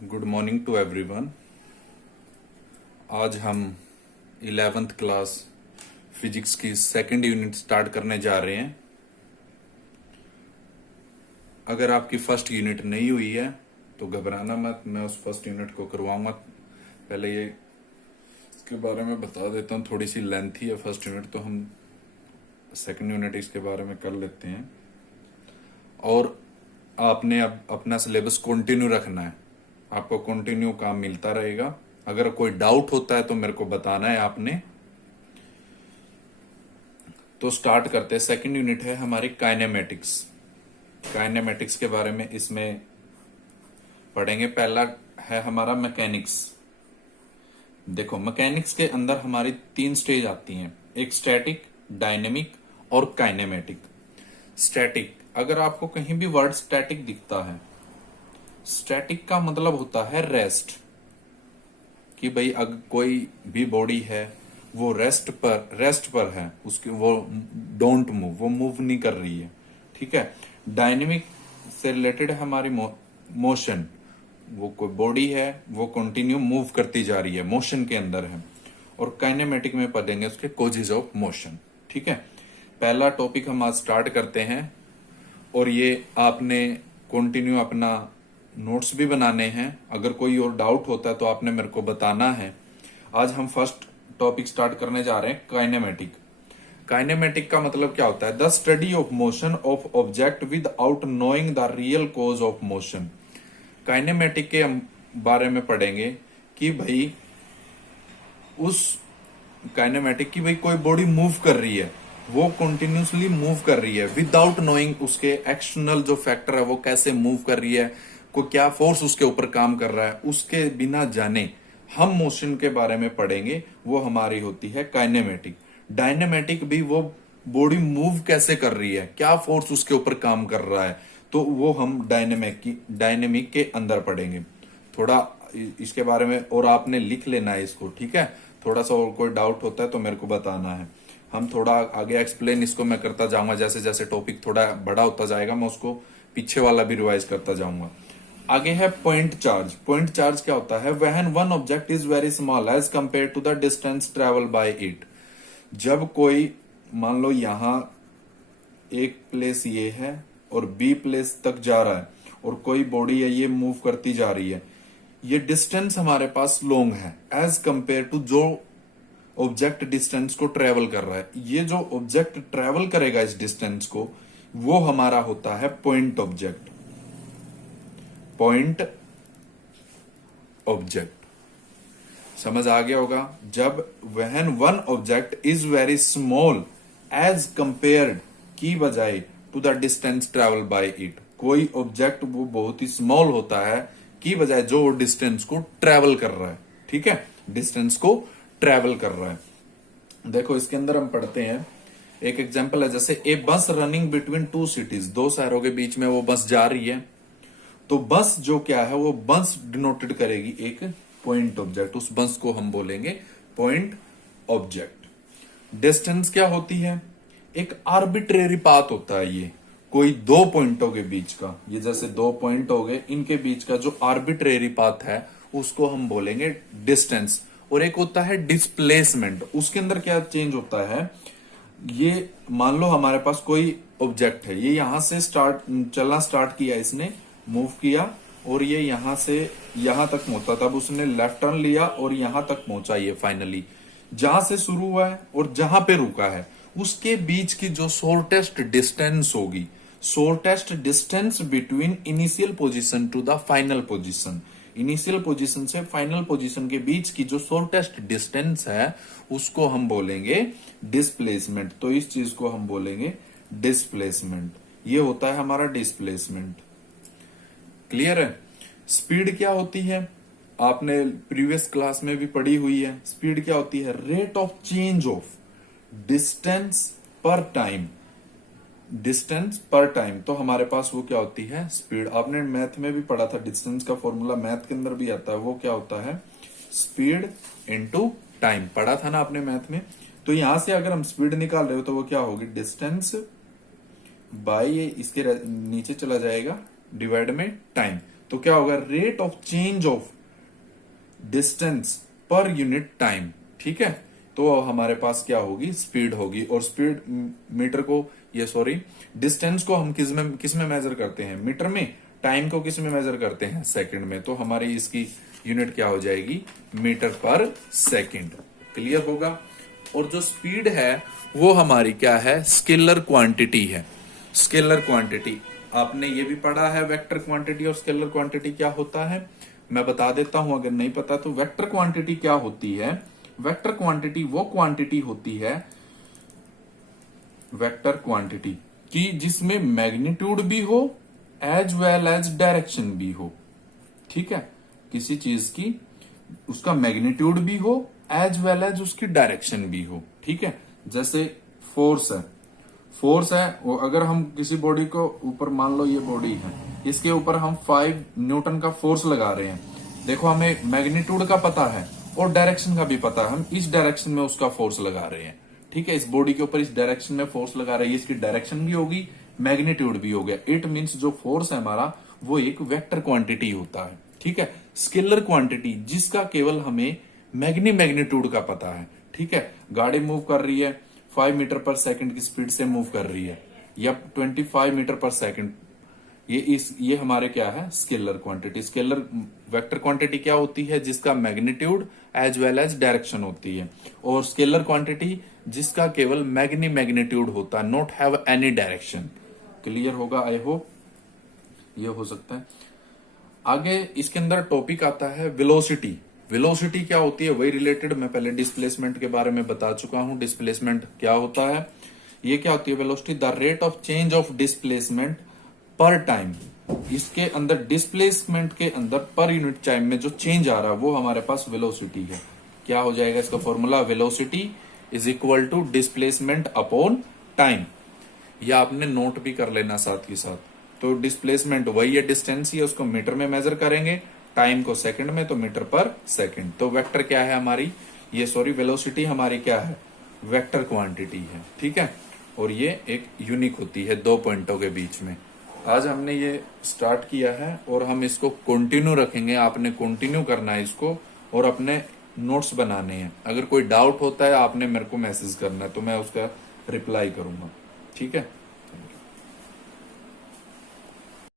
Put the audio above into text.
Good morning to everyone. आज हम 11th class physics की सेकंड यूनिट स्टार्ट करने जा रहे हैं। अगर आपकी फर्स्ट यूनिट नहीं हुई है तो घबराना मत, मैं उस फर्स्ट यूनिट को करवाऊंगा। पहले ये इसके बारे में बता देता हूँ, थोड़ी सी लेंथी है फर्स्ट यूनिट, तो हम सेकंड यूनिट इसके बारे में कर लेते हैं। और आपने अब अपना सिलेबस कंटिन्यू रखना है, आपको कंटिन्यू काम मिलता रहेगा। अगर कोई डाउट होता है तो मेरे को बताना है आपने। तो स्टार्ट करते हैं। सेकंड यूनिट है हमारी काइनेमेटिक्स। काइनेमेटिक्स के बारे में इसमें पढ़ेंगे। पहला है हमारा मैकेनिक्स। देखो, मैकेनिक्स के अंदर हमारी 3 स्टेज आती हैं, एक स्टैटिक, डायनेमिक और काइनेमेटिक। स्टैटिक, अगर आपको कहीं भी वर्ड स्टैटिक दिखता है, स्टैटिक का मतलब होता है रेस्ट, कि भाई अगर कोई भी बॉडी है वो रेस्ट पर है, उसकी वो डोंट मूव, वो मूव नहीं कर रही है। ठीक है। डायनेमिक से रिलेटेड है हमारी मोशन, वो कोई बॉडी है वो कंटिन्यू मूव करती जा रही है, मोशन के अंदर है। और काइनेमेटिक में पढ़ेंगे उसके कॉजेज ऑफ मोशन। ठीक है। पहला टॉपिक हम आज स्टार्ट करते हैं, और ये आपने कंटिन्यू अपना नोट्स भी बनाने हैं। अगर कोई और डाउट होता है तो आपने मेरे को बताना है। आज हम फर्स्ट टॉपिक स्टार्ट करने जा रहे हैं, काइनेमेटिक। काइनेमेटिक का मतलब क्या होता है? The study of motion of object without knowing the real cause of motion. Kinematic के हम बारे में पढ़ेंगे कि भाई उस काइनेमेटिक की भाई कोई बॉडी मूव कर रही है, वो कंटिन्यूसली मूव कर रही है विदाउट नोइंग उसके एक्सटर्नल जो फैक्टर है वो कैसे मूव कर रही है, को क्या फोर्स उसके ऊपर काम कर रहा है, उसके बिना जाने हम मोशन के बारे में पढ़ेंगे। वो हमारी होती है काइनेमेटिक। डायनेमेटिक भी वो बॉडी मूव कैसे कर रही है, क्या फोर्स उसके ऊपर काम कर रहा है, तो वो हम डायनेमिक के अंदर पढ़ेंगे। थोड़ा इसके बारे में और आपने लिख लेना है इसको। ठीक है। थोड़ा सा और कोई डाउट होता है तो मेरे को बताना है। हम थोड़ा आगे एक्सप्लेन इसको मैं करता जाऊंगा, जैसे जैसे टॉपिक थोड़ा बड़ा होता जाएगा मैं उसको पीछे वाला भी रिवाइज करता जाऊंगा। आगे है पॉइंट चार्ज। पॉइंट चार्ज क्या होता है? When one object is very small as compare to the distance travel by it. जब कोई, मान लो यहां एक प्लेस ये है और बी प्लेस तक जा रहा है, और कोई बॉडी है ये मूव करती जा रही है, ये डिस्टेंस हमारे पास लॉन्ग है एज कंपेयर टू जो ऑब्जेक्ट डिस्टेंस को ट्रेवल कर रहा है। ये जो ऑब्जेक्ट ट्रेवल करेगा इस डिस्टेंस को, वो हमारा होता है पॉइंट ऑब्जेक्ट। पॉइंट ऑब्जेक्ट समझ आ गया होगा। जब when one object is very small as compared की बजाय to the distance travel by it, कोई ऑब्जेक्ट वो बहुत ही स्मॉल होता है की बजाय जो डिस्टेंस को ट्रेवल कर रहा है। ठीक है, डिस्टेंस को ट्रेवल कर रहा है। देखो इसके अंदर हम पढ़ते हैं, एक एग्जांपल है, जैसे ए बस रनिंग बिटवीन 2 सिटीज, 2 शहरों के बीच में वो बस जा रही है। तो बस जो क्या है, वो बस डिनोटेड करेगी एक पॉइंट ऑब्जेक्ट, उस बस को हम बोलेंगे पॉइंट ऑब्जेक्ट। डिस्टेंस क्या होती है? एक आर्बिट्रेरी पाथ होता है ये, कोई 2 पॉइंटों के बीच का, ये जैसे 2 पॉइंट हो गए, इनके बीच का जो आर्बिट्रेरी पाथ है उसको हम बोलेंगे डिस्टेंस। और एक होता है डिस्प्लेसमेंट। उसके अंदर क्या चेंज होता है? ये मान लो हमारे पास कोई ऑब्जेक्ट है, ये यहां से चलना स्टार्ट किया, इसने मूव किया, और ये यहां से यहां तक पहुंचा, तब उसने लेफ्ट टर्न लिया और यहां तक पहुंचा। ये फाइनली जहां से शुरू हुआ है और जहां पे रुका है उसके बीच की जो शॉर्टेस्ट डिस्टेंस होगी, shortest distance between initial position to the final position, initial position से फाइनल पोजीशन के बीच की जो शॉर्टेस्ट डिस्टेंस है उसको हम बोलेंगे डिस्प्लेसमेंट। तो इस चीज को हम बोलेंगे डिस्प्लेसमेंट। ये होता है हमारा डिस्प्लेसमेंट। क्लियर है? स्पीड क्या होती है? आपने प्रीवियस क्लास में भी पढ़ी हुई है। स्पीड क्या होती है? Rate of change of distance पर टाइम। डिस्टेंस पर टाइम, तो हमारे पास वो क्या होती है? स्पीड। आपने मैथ में भी पढ़ा था, डिस्टेंस का फॉर्मूला मैथ के अंदर भी आता है, वो क्या होता है? Speed into time. पढ़ा था ना आपने मैथ में। तो यहां से अगर हम स्पीड निकाल रहे हो तो वो क्या होगी? डिस्टेंस बाय, इसके नीचे चला जाएगा डिवाइड में टाइम, तो क्या होगा, rate of change of distance per unit time. ठीक है, तो हमारे पास क्या होगी, स्पीड होगी। और स्पीड मीटर को, ये सॉरी, डिस्टेंस को हम किस में मेजर करते हैं, मीटर में। टाइम को किस में मेजर करते हैं, सेकंड में। तो हमारी इसकी यूनिट क्या हो जाएगी, मीटर पर सेकंड। क्लियर होगा। और जो स्पीड है वो हमारी क्या है, स्केलर क्वांटिटी है। स्केलर क्वांटिटी आपने ये भी पढ़ा है, वेक्टर क्वांटिटी और स्केलर क्वांटिटी क्या होता है, मैं बता देता हूं अगर नहीं पता तो। वेक्टर क्वांटिटी क्या होती है, वेक्टर क्वांटिटी वो क्वांटिटी होती है, वेक्टर क्वांटिटी की जिसमें मैग्नीट्यूड भी हो एज वेल एज डायरेक्शन भी हो। ठीक है, किसी चीज की उसका मैग्नीट्यूड भी हो एज वेल एज उसकी डायरेक्शन भी हो। ठीक है, जैसे फोर्स है, फोर्स है वो अगर हम किसी बॉडी को ऊपर, मान लो ये बॉडी है, इसके ऊपर हम 5 न्यूटन का फोर्स लगा रहे हैं। देखो हमें मैग्नीट्यूड का पता है और डायरेक्शन का भी पता है, हम इस डायरेक्शन में उसका फोर्स लगा रहे हैं। ठीक है, इस बॉडी के ऊपर इस डायरेक्शन में फोर्स लगा रहे हैं, इसकी डायरेक्शन भी होगी, मैग्नीट्यूड भी हो गया। इट मीन्स जो फोर्स है हमारा वो एक वेक्टर क्वांटिटी होता है। ठीक है, स्केलर क्वांटिटी जिसका केवल हमें मैग्नीट्यूड का पता है। ठीक है, गाड़ी मूव कर रही है 5 मीटर पर सेकंड की स्पीड से मूव कर रही है, या 25 मीटर पर सेकंड, ये हमारे क्या है, scalar quantity. Scalar vector quantity क्या होती है, जिसका magnitude as well as direction होती है। और स्केलर क्वांटिटी जिसका केवल मैग्नीट्यूड होता है, not have any direction. Clear होगा, आई होप ये हो सकता है। आगे इसके अंदर टॉपिक आता है वेलोसिटी। वेलोसिटी क्या होती है, वही रिलेटेड मैं पहले डिस्प्लेसमेंट के बारे में बता चुका हूं। डिस्प्लेसमेंट क्या होता है, ये क्या होती है, velocity the rate of change of displacement पर टाइम। इसके अंदर डिस्प्लेसमेंट के अंदर पर यूनिट टाइम में जो चेंज आ रहा है वो हमारे पास वेलोसिटी है। क्या हो जाएगा इसका formula, velocity is equal to displacement upon time. या आपने नोट भी कर लेना साथ ही साथ। तो डिस्प्लेसमेंट वही है, डिस्टेंस ही है, उसको मीटर में मेजर करेंगे, टाइम को सेकंड में, तो मीटर पर सेकंड। तो वेक्टर क्या है हमारी, ये सॉरी वेलोसिटी हमारी क्या है, वेक्टर क्वांटिटी है। ठीक है, और ये एक यूनिक होती है 2 पॉइंटों के बीच में। आज हमने ये स्टार्ट किया है और हम इसको कंटिन्यू रखेंगे। आपने कंटिन्यू करना है इसको और अपने नोट्स बनाने हैं। अगर कोई डाउट होता है आपने मेरे को मैसेज करना है तो मैं उसका रिप्लाई करूंगा। ठीक है।